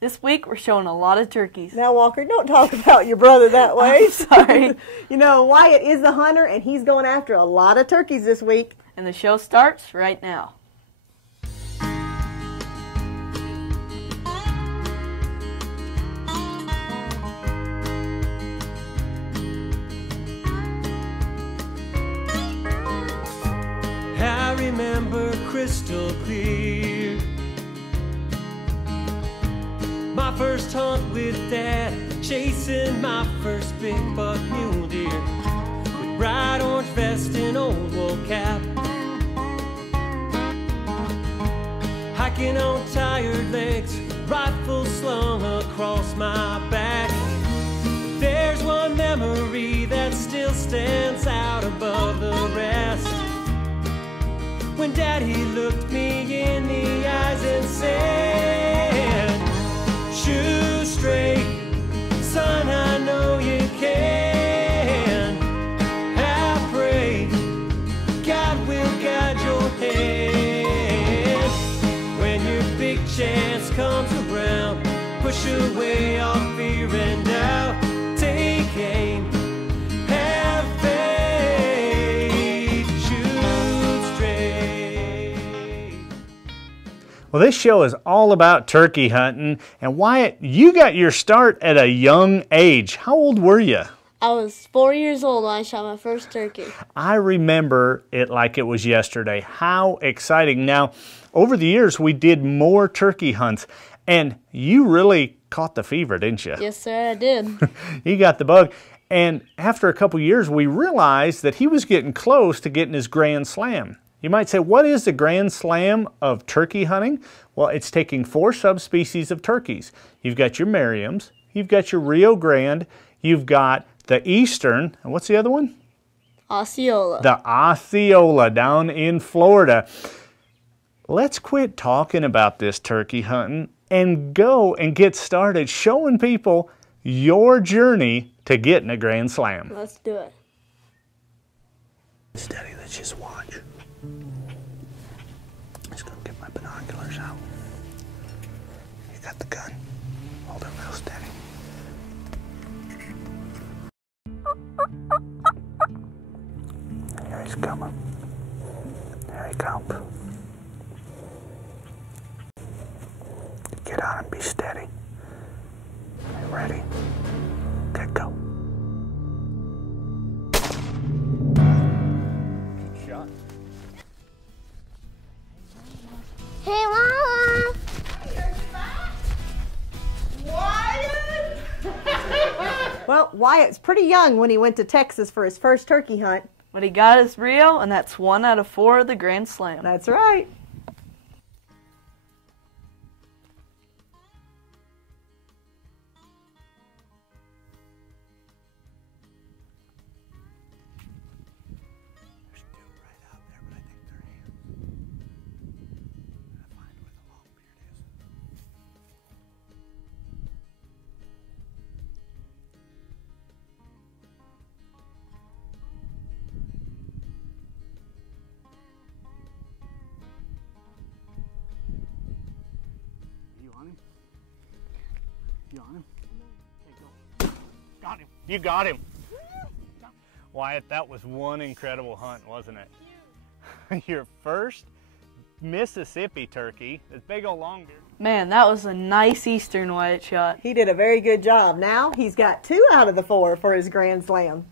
This week we're showing a lot of turkeys. Now, Walker, don't talk about your brother that way. I'm sorry. You know, Wyatt is the hunter, and he's going after a lot of turkeys this week. And the show starts right now. I remember crystal clear my first hunt with Dad, chasing my first big buck mule deer with bright orange vest and old wool cap, hiking on tired legs, rifle slung across my back. There's one memory that still stands out above the rest, when Daddy looked me in the eyes and said, "Shoot straight, son, I know you can. I pray God will guide your hand. When your big chance comes around, push away all fear and doubt. Take aim, have faith, shoot straight." Well, this show is all about turkey hunting, and Wyatt, you got your start at a young age. How old were you? I was 4 years old when I shot my first turkey. I remember it like it was yesterday. How exciting. Now, over the years, we did more turkey hunts, and you really caught the fever, didn't you? Yes, sir, I did. You got the bug. And after a couple years, we realized that he was getting close to getting his Grand Slam. You might say, what is the Grand Slam of turkey hunting? Well, it's taking 4 subspecies of turkeys. You've got your Merriams, you've got your Rio Grande, you've got the Eastern, and what's the other one? Osceola. The Osceola down in Florida. Let's quit talking about this turkey hunting and go and get started showing people your journey to getting a Grand Slam. Let's do it. Steady, let's just watch. Just gonna get my binoculars out. You got the gun. Hold it real steady. Here he's coming. There he comes. Get on and be steady. You ready? Okay, go. Shot. Hey, Mama! Well, Wyatt's pretty young when he went to Texas for his first turkey hunt. But he got his Rio, and that's 1 out of 4 of the Grand Slam. That's right. There's 2 right out there, but I think they're hands. Gotta find where the long beard is. You on him? You on him? Okay, go. Got him. You got him. Wyatt, that was one incredible hunt, wasn't it? Your first Mississippi turkey, this big old long beard. Man, that was a nice Eastern Wyatt shot. He did a very good job. Now he's got 2 out of the 4 for his Grand Slam.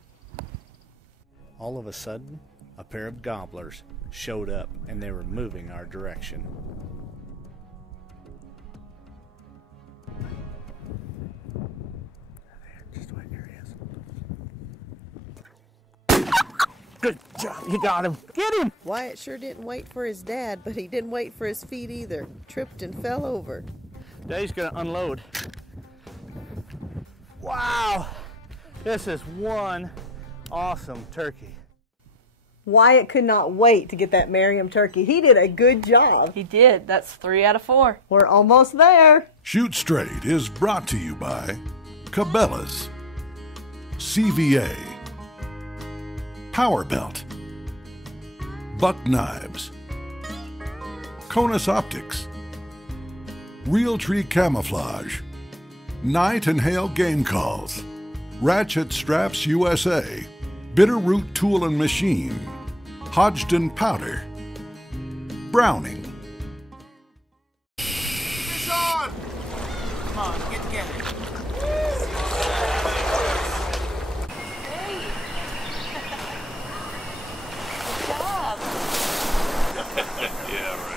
All of a sudden, a pair of gobblers showed up and they were moving our direction. Just wait, here he is. Good job, you got him. Get him! Wyatt sure didn't wait for his dad, but he didn't wait for his feet either. Tripped and fell over. Daddy's gonna unload. Wow! This is one awesome turkey. Wyatt could not wait to get that Merriam turkey. He did a good job. He did. That's 3 out of 4. We're almost there. Shoot Straight is brought to you by Cabela's, CVA, Power Belt, Buck Knives, Conus Optics, Realtree Camouflage, Night and Hail Game Calls, Ratchet Straps USA, Bitterroot Tool and Machine, Hodgdon Powder, Browning. Fish on! Come on, get together. Hey! Good job! Yeah, right.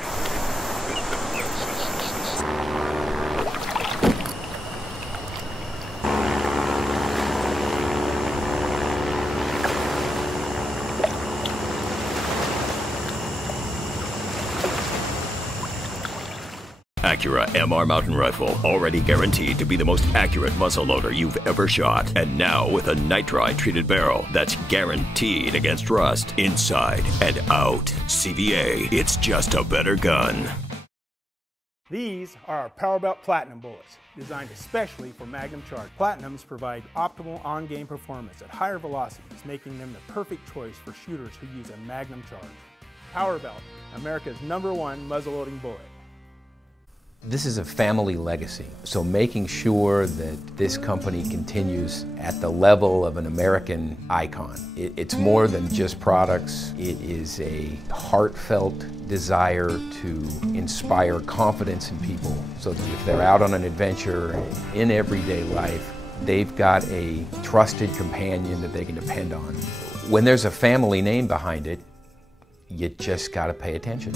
Acura MR Mountain Rifle, already guaranteed to be the most accurate muzzleloader you've ever shot. And now with a nitrile treated barrel that's guaranteed against rust, inside and out. CVA, it's just a better gun. These are our Powerbelt Platinum bullets, designed especially for Magnum Charge. Platinums provide optimal on-game performance at higher velocities, making them the perfect choice for shooters who use a Magnum Charge. Powerbelt, America's #1 muzzleloading bullet. This is a family legacy, so making sure that this company continues at the level of an American icon. It's more than just products. It is a heartfelt desire to inspire confidence in people so that if they're out on an adventure in everyday life, they've got a trusted companion that they can depend on. When there's a family name behind it, you just got to pay attention.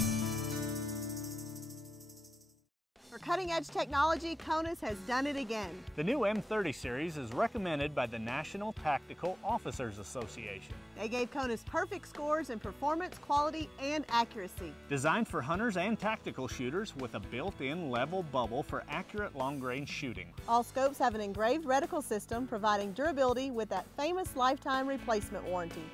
Cutting-edge technology, Conus has done it again. The new M30 series is recommended by the National Tactical Officers Association. They gave Conus perfect scores in performance, quality, and accuracy. Designed for hunters and tactical shooters with a built-in level bubble for accurate long-range shooting. All scopes have an engraved reticle system providing durability with that famous lifetime replacement warranty.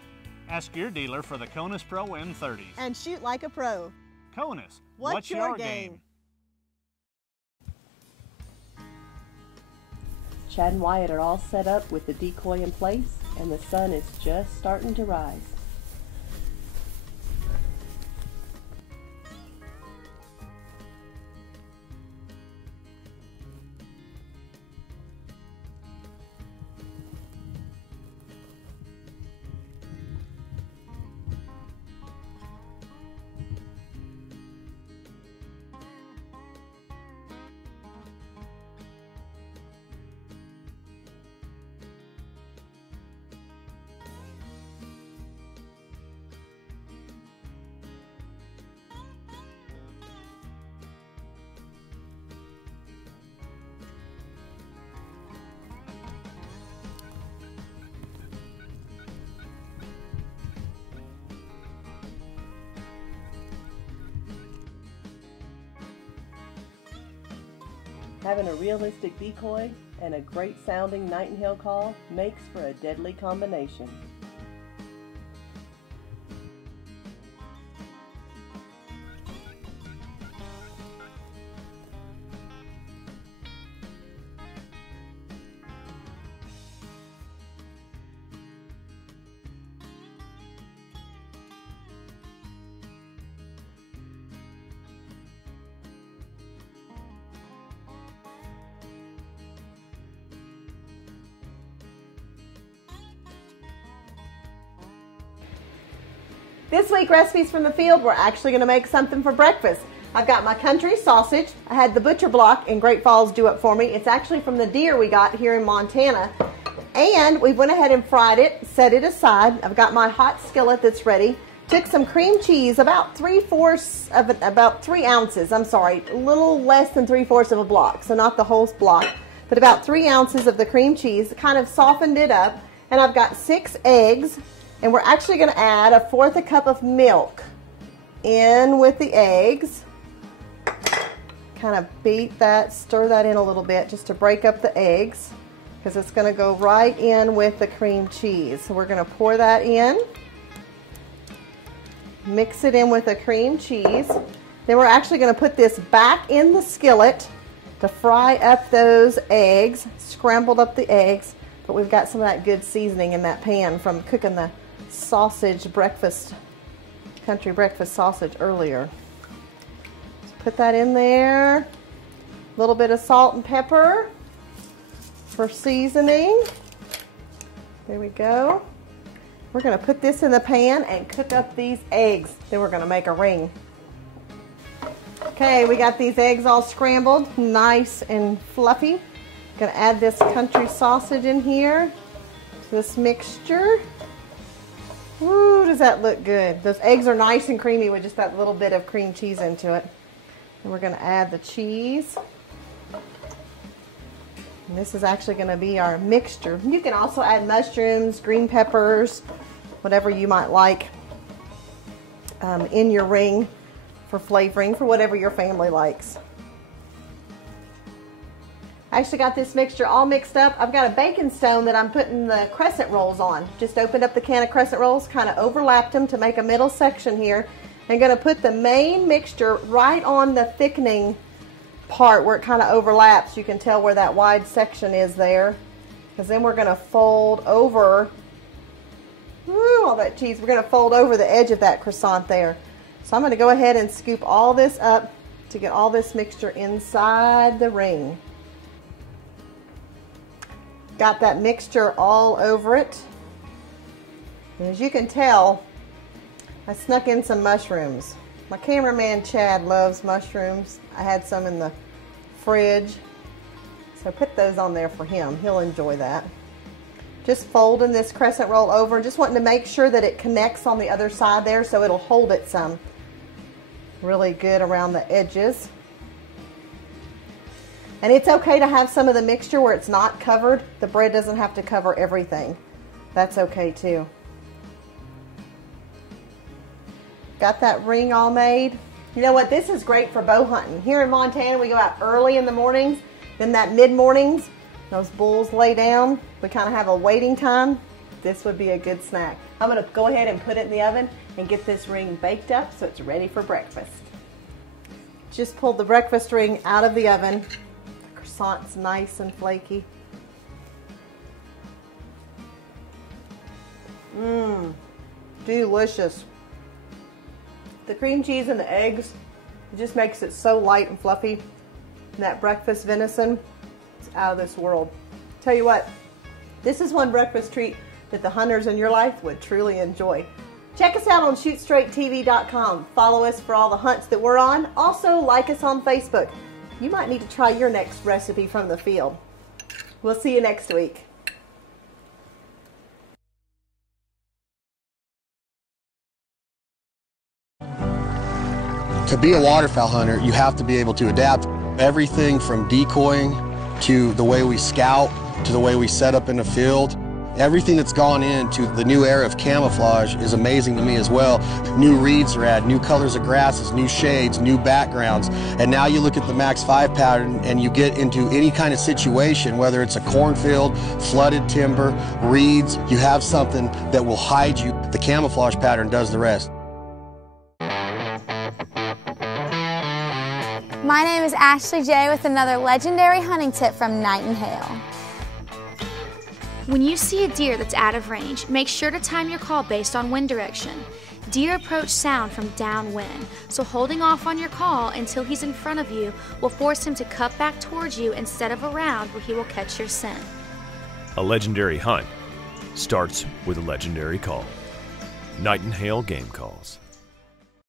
Ask your dealer for the Conus Pro M30s. And shoot like a pro. Conus, what's your game? Chad and Wyatt are all set up with the decoy in place, and the sun is just starting to rise. Having a realistic decoy and a great sounding nightingale call makes for a deadly combination. This week, Recipes from the Field, we're actually going to make something for breakfast. I've got my country sausage. I had the butcher block in Great Falls do it for me. It's actually from the deer we got here in Montana. And we went ahead and fried it, set it aside. I've got my hot skillet that's ready. Took some cream cheese, about 3/4 of it, about 3 ounces. I'm sorry, a little less than 3/4 of a block, so not the whole block, but about 3 ounces of the cream cheese. Kind of softened it up, and I've got 6 eggs. And we're actually going to add 1/4 cup of milk in with the eggs. Kind of beat that, stir that in a little bit just to break up the eggs because it's going to go right in with the cream cheese. So we're going to pour that in, mix it in with the cream cheese. Then we're actually going to put this back in the skillet to fry up those eggs, scrambled up the eggs, but we've got some of that good seasoning in that pan from cooking the sausage breakfast, country breakfast sausage earlier. Put that in there, A little bit of salt and pepper for seasoning. There we go. We're going to put this in the pan and cook up these eggs. Then we're going to make a ring. Okay, we got these eggs all scrambled, nice and fluffy. Going to add this country sausage in here to this mixture. Ooh, does that look good? Those eggs are nice and creamy with just that little bit of cream cheese into it. And we're going to add the cheese. And this is actually going to be our mixture. You can also add mushrooms, green peppers, whatever you might like in your ring for flavoring, for whatever your family likes. I actually got this mixture all mixed up. I've got a baking stone that I'm putting the crescent rolls on. Just opened up the can of crescent rolls, kind of overlapped them to make a middle section here. I'm going to put the main mixture right on the thickening part where it kind of overlaps. You can tell where that wide section is there. Because then we're going to fold over, all that cheese, we're going to fold over the edge of that croissant there. So I'm going to go ahead and scoop all this up to get all this mixture inside the ring. Got that mixture all over it. And as you can tell, I snuck in some mushrooms. My cameraman Chad loves mushrooms. I had some in the fridge. So I put those on there for him. He'll enjoy that. Just folding this crescent roll over and just wanting to make sure that it connects on the other side there so it'll hold it some. Really good around the edges. And it's okay to have some of the mixture where it's not covered. The bread doesn't have to cover everything. That's okay too. Got that ring all made. You know what? This is great for bow hunting. Here in Montana, we go out early in the mornings. Then that mid-mornings, those bulls lay down. We kind of have a waiting time. This would be a good snack. I'm going to go ahead and put it in the oven and get this ring baked up so it's ready for breakfast. Just pulled the breakfast ring out of the oven. Croissant's nice and flaky. Mmm, delicious. The cream cheese and the eggs, it just makes it so light and fluffy. And that breakfast venison, it's out of this world. Tell you what, this is one breakfast treat that the hunters in your life would truly enjoy. Check us out on ShootStraightTV.com. Follow us for all the hunts that we're on. Also, like us on Facebook. You might need to try your next recipe from the field. We'll see you next week. To be a waterfowl hunter, you have to be able to adapt. Everything from decoying to the way we scout to the way we set up in the field. Everything that's gone into the new era of camouflage is amazing to me as well. New reeds are added, new colors of grasses, new shades, new backgrounds. And now you look at the Max 5 pattern and you get into any kind of situation, whether it's a cornfield, flooded timber, reeds, you have something that will hide you. The camouflage pattern does the rest. My name is Ashley J with another legendary hunting tip from Night and Hail. When you see a deer that's out of range, make sure to time your call based on wind direction. Deer approach sound from downwind, so holding off on your call until he's in front of you will force him to cut back towards you instead of around where he will catch your scent. A legendary hunt starts with a legendary call. Night and Hail Game Calls.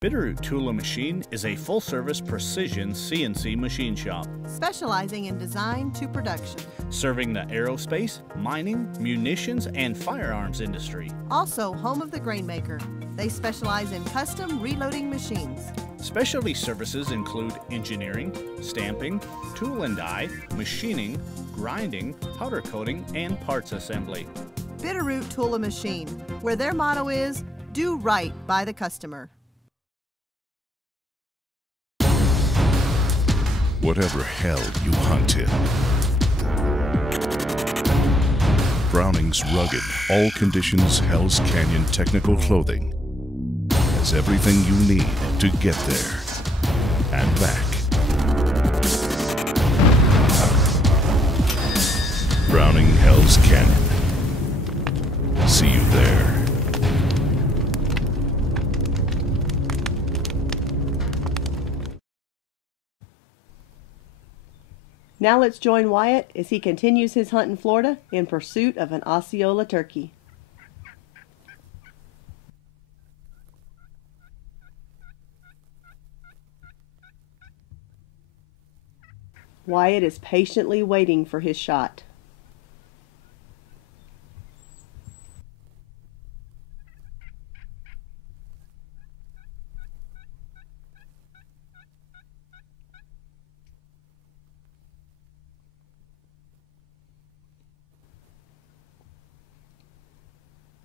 Bitterroot Tool and Machine is a full-service precision CNC machine shop, specializing in design to production, serving the aerospace, mining, munitions, and firearms industry. Also home of the Grainmaker. They specialize in custom reloading machines. Specialty services include engineering, stamping, tool and die, machining, grinding, powder coating, and parts assembly. Bitterroot Tool and Machine, where their motto is, do right by the customer. Whatever hell you hunt in. Browning's rugged, all conditions Hell's Canyon technical clothing has everything you need to get there and back. Browning Hell's Canyon. See you there. Now let's join Wyatt as he continues his hunt in Florida in pursuit of an Osceola turkey. Wyatt is patiently waiting for his shot.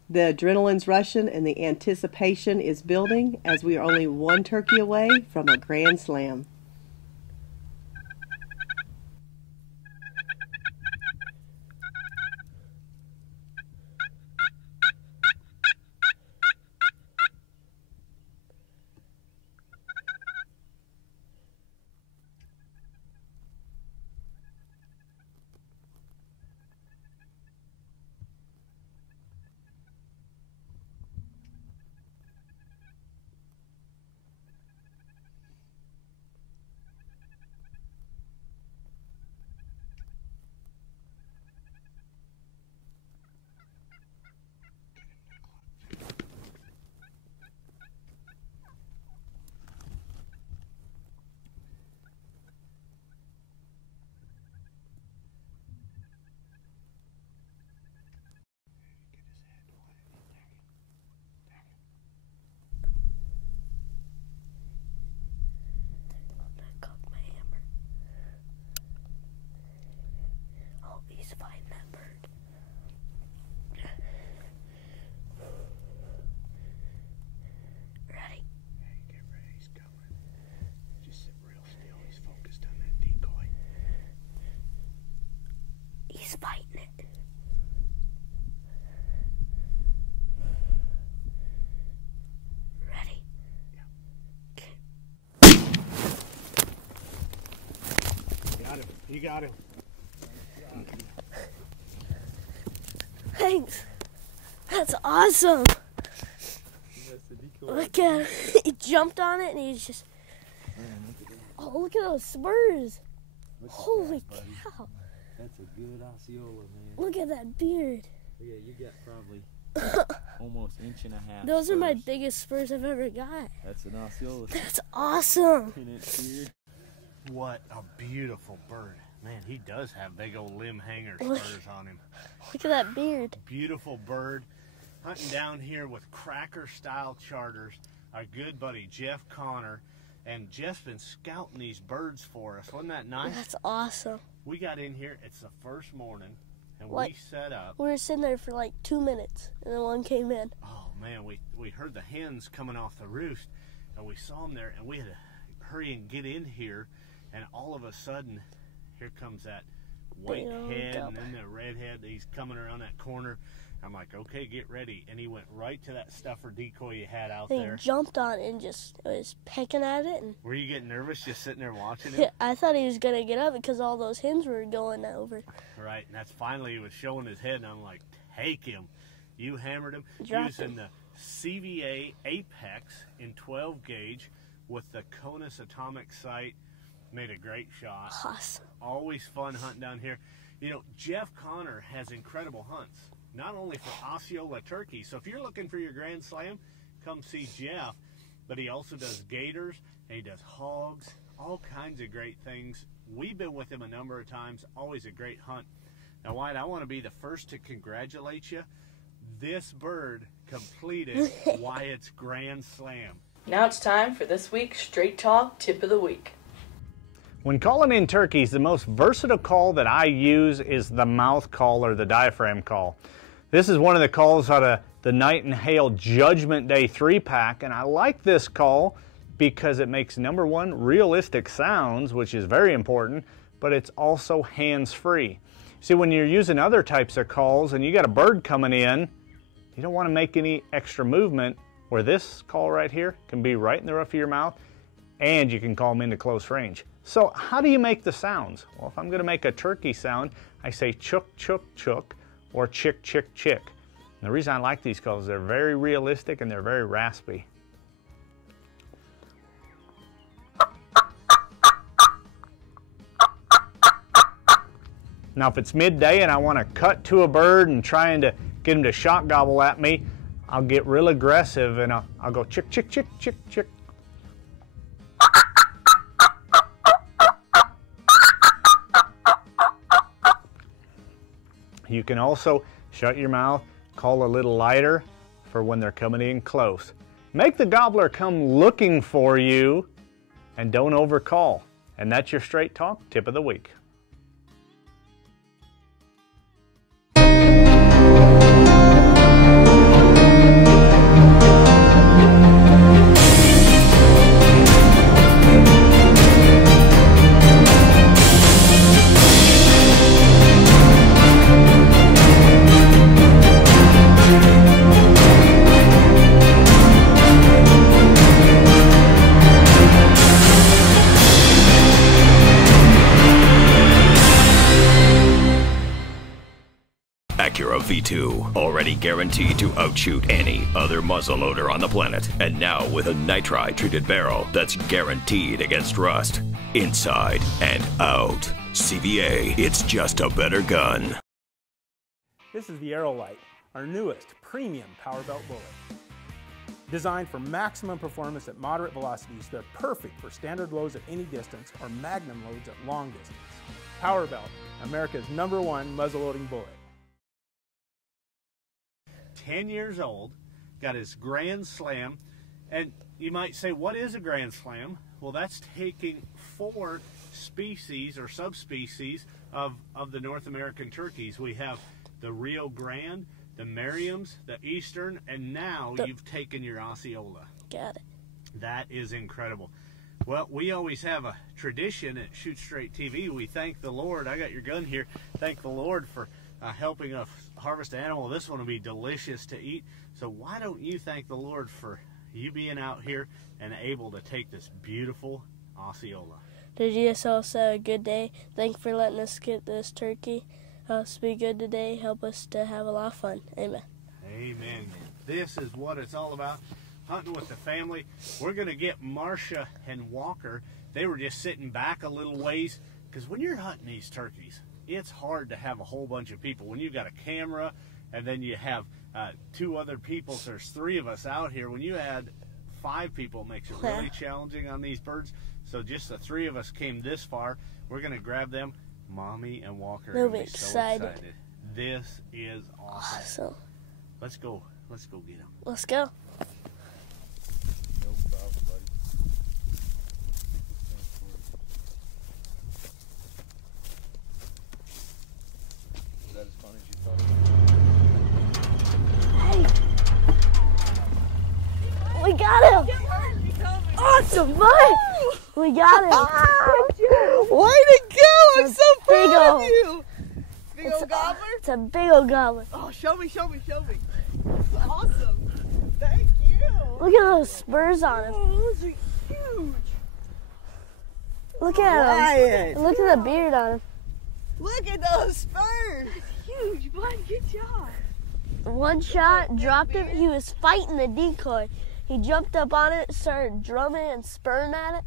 The adrenaline's rushing and the anticipation is building as we are only one turkey away from a grand slam. He's fighting that bird. Ready? Hey, get ready, he's coming. Just sit real still, he's focused on that decoy. He's fighting it. Ready? Yeah. Got him, you got him. Thanks. That's awesome. Look at him. He jumped on it and he's just... Oh, look at those spurs. Holy cow. That's a good Osceola, man. Look at that beard. Yeah, you got probably almost inch and a half. Those are my biggest spurs I've ever got. That's an Osceola. That's awesome. What a beautiful bird. Man, he does have big old limb hanger spurs on him. Look at that beard. Beautiful bird. Hunting down here with Cracker Style Charters, our good buddy Jeff Connor. And Jeff's been scouting these birds for us. Wasn't that nice? That's awesome. We got in here, it's the first morning, and Like, we set up. We were sitting there for like 2 minutes, and then one came in. Oh man, we heard the hens coming off the roost, and we saw them there, and we had to hurry and get in here, and all of a sudden, here comes that white head and then the red head. He's coming around that corner. I'm like, okay, get ready. And he went right to that stuffer decoy you had out there. He jumped on it and just was pecking at it. And were you getting nervous just sitting there watching it? yeah, I thought he was going to get up because all those hens were going over. Right, and that's finally he was showing his head, and I'm like, take him. You hammered him. Dropped using the CVA Apex in 12 gauge with the Conus atomic sight. Made a great shot. Awesome. Always fun hunting down here. You know, Jeff Connor has incredible hunts, not only for Osceola turkey. So if you're looking for your Grand Slam, come see Jeff. But he also does gators, and he does hogs, all kinds of great things. We've been with him a number of times. Always a great hunt. Now, Wyatt, I want to be the first to congratulate you. This bird completed Wyatt's Grand Slam. Now it's time for this week's Straight Talk Tip of the Week. When calling in turkeys, the most versatile call that I use is the mouth call or the diaphragm call. This is one of the calls out of the Night and Hail Judgment Day 3-pack, and I like this call because it makes, number one, realistic sounds, which is very important, but it's also hands-free. See, when you're using other types of calls and you got a bird coming in, you don't want to make any extra movement, where this call right here can be right in the roof of your mouth, and you can call them into close range. So how do you make the sounds? Well, if I'm going to make a turkey sound, I say chook, chook, chook, or chick, chick, chick. And the reason I like these calls, they're very realistic and they're very raspy. Now if it's midday and I want to cut to a bird and trying to get him to shot gobble at me, I'll get real aggressive and I'll go chick, chick, chick, chick, chick. You can also shut your mouth, call a little lighter for when they're coming in close. Make the gobbler come looking for you and don't overcall. And that's your Straight Talk Tip of the Week. Acura V2, already guaranteed to outshoot any other muzzleloader on the planet. And now with a nitride-treated barrel that's guaranteed against rust, inside and out. CVA, it's just a better gun. This is the Aerolite, our newest premium power belt bullet. Designed for maximum performance at moderate velocities, they're perfect for standard loads at any distance or magnum loads at long distance. Power Belt, America's #1 muzzleloading bullet. 10 years old, got his Grand Slam, and you might say, what is a Grand Slam? Well, that's taking 4 species or subspecies of the North American turkeys. We have the Rio Grande, the Merriams, the Eastern, and now you've taken your Osceola. Got it. That is incredible. Well, we always have a tradition at Shoot Straight TV. We thank the Lord. I got your gun here. Thank the Lord for helping us harvest an animal. This one will be delicious to eat. So why don't you thank the Lord for you being out here and able to take this beautiful Osceola. Did you all have a good day? Thank you for letting us get this turkey. Help us be good today. Help us to have a lot of fun. Amen. Amen. This is what it's all about. Hunting with the family. We're going to get Marsha and Walker. They were just sitting back a little ways because when you're hunting these turkeys, it's hard to have a whole bunch of people. When you've got a camera and then you have 2 other people, so there's 3 of us out here. When you add 5 people, it makes it really challenging on these birds. So just the 3 of us came this far. We're going to grab them. Mommy and Walker They'll are be excited. so excited. This is awesome. Let's go get them. Let's go. We got him! Awesome, bud! We got him! Way to go! I'm so proud of big you! Big old gobbler? It's a big old gobbler. Oh, show me. Awesome. Thank you. Look at those spurs on him. Oh, those are huge. Look at him. Look at the beard on him. Look at those spurs. That's huge, bud. Good job. One shot, dropped him. He was fighting the decoy. He jumped up on it, started drumming and spurring at it.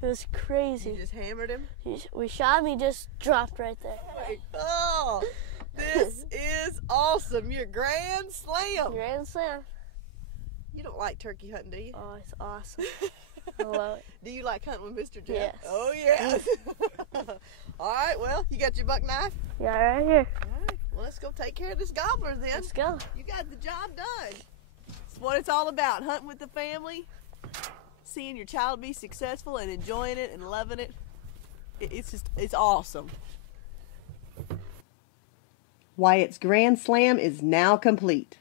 It was crazy. You just hammered him? We shot him, he just dropped right there. Oh, this is awesome. Your Grand Slam. Grand Slam. You don't like turkey hunting, do you? Oh, it's awesome. I love it. Do you like hunting with Mr. Jeff? Yes. Oh, yes. All right, well, you got your buck knife? Yeah, right here. All right, well, let's go take care of this gobbler then. Let's go. You got the job done. It's what it's all about, hunting with the family, seeing your child be successful and enjoying it and loving it. It's awesome. Wyatt's Grand Slam is now complete.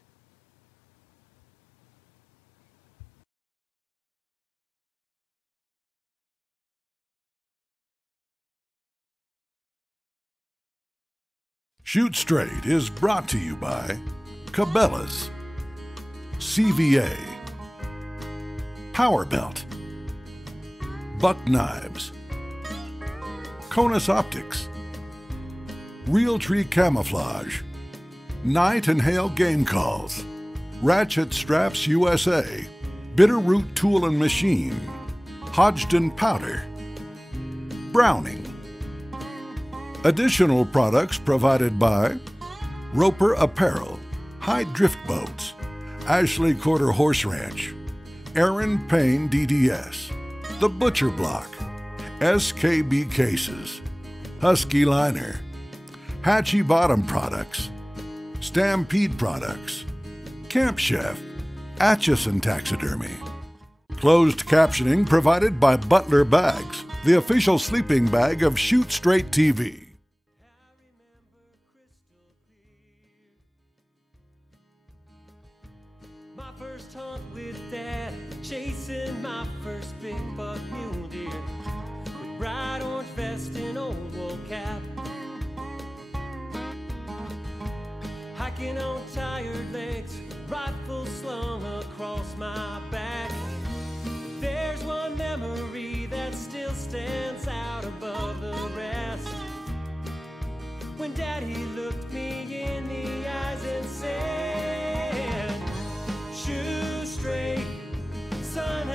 Shoot Straight is brought to you by Cabela's, CVA, Power Belt, Buck Knives, Conus Optics, Realtree Camouflage, Night and Hail Game Calls, Ratchet Straps USA, Bitterroot Tool and Machine, Hodgdon Powder, Browning, Additional products provided by Roper Apparel, High Drift Boats, Ashley Quarter Horse Ranch, Aaron Payne DDS, The Butcher Block, SKB Cases, Husky Liner, Hatchie Bottom Products, Stampede Products, Camp Chef, Atchison Taxidermy. Closed captioning provided by Butler Bags, the official sleeping bag of Shoot Straight TV. My first hunt with Dad, chasing my first big buck mule deer, with bright orange vest and old wool cap, hiking on tired legs, rifle slung across my back. There's one memory that still stands out above the rest, when Daddy looked me in the eyes and said, "Shoot straight, son,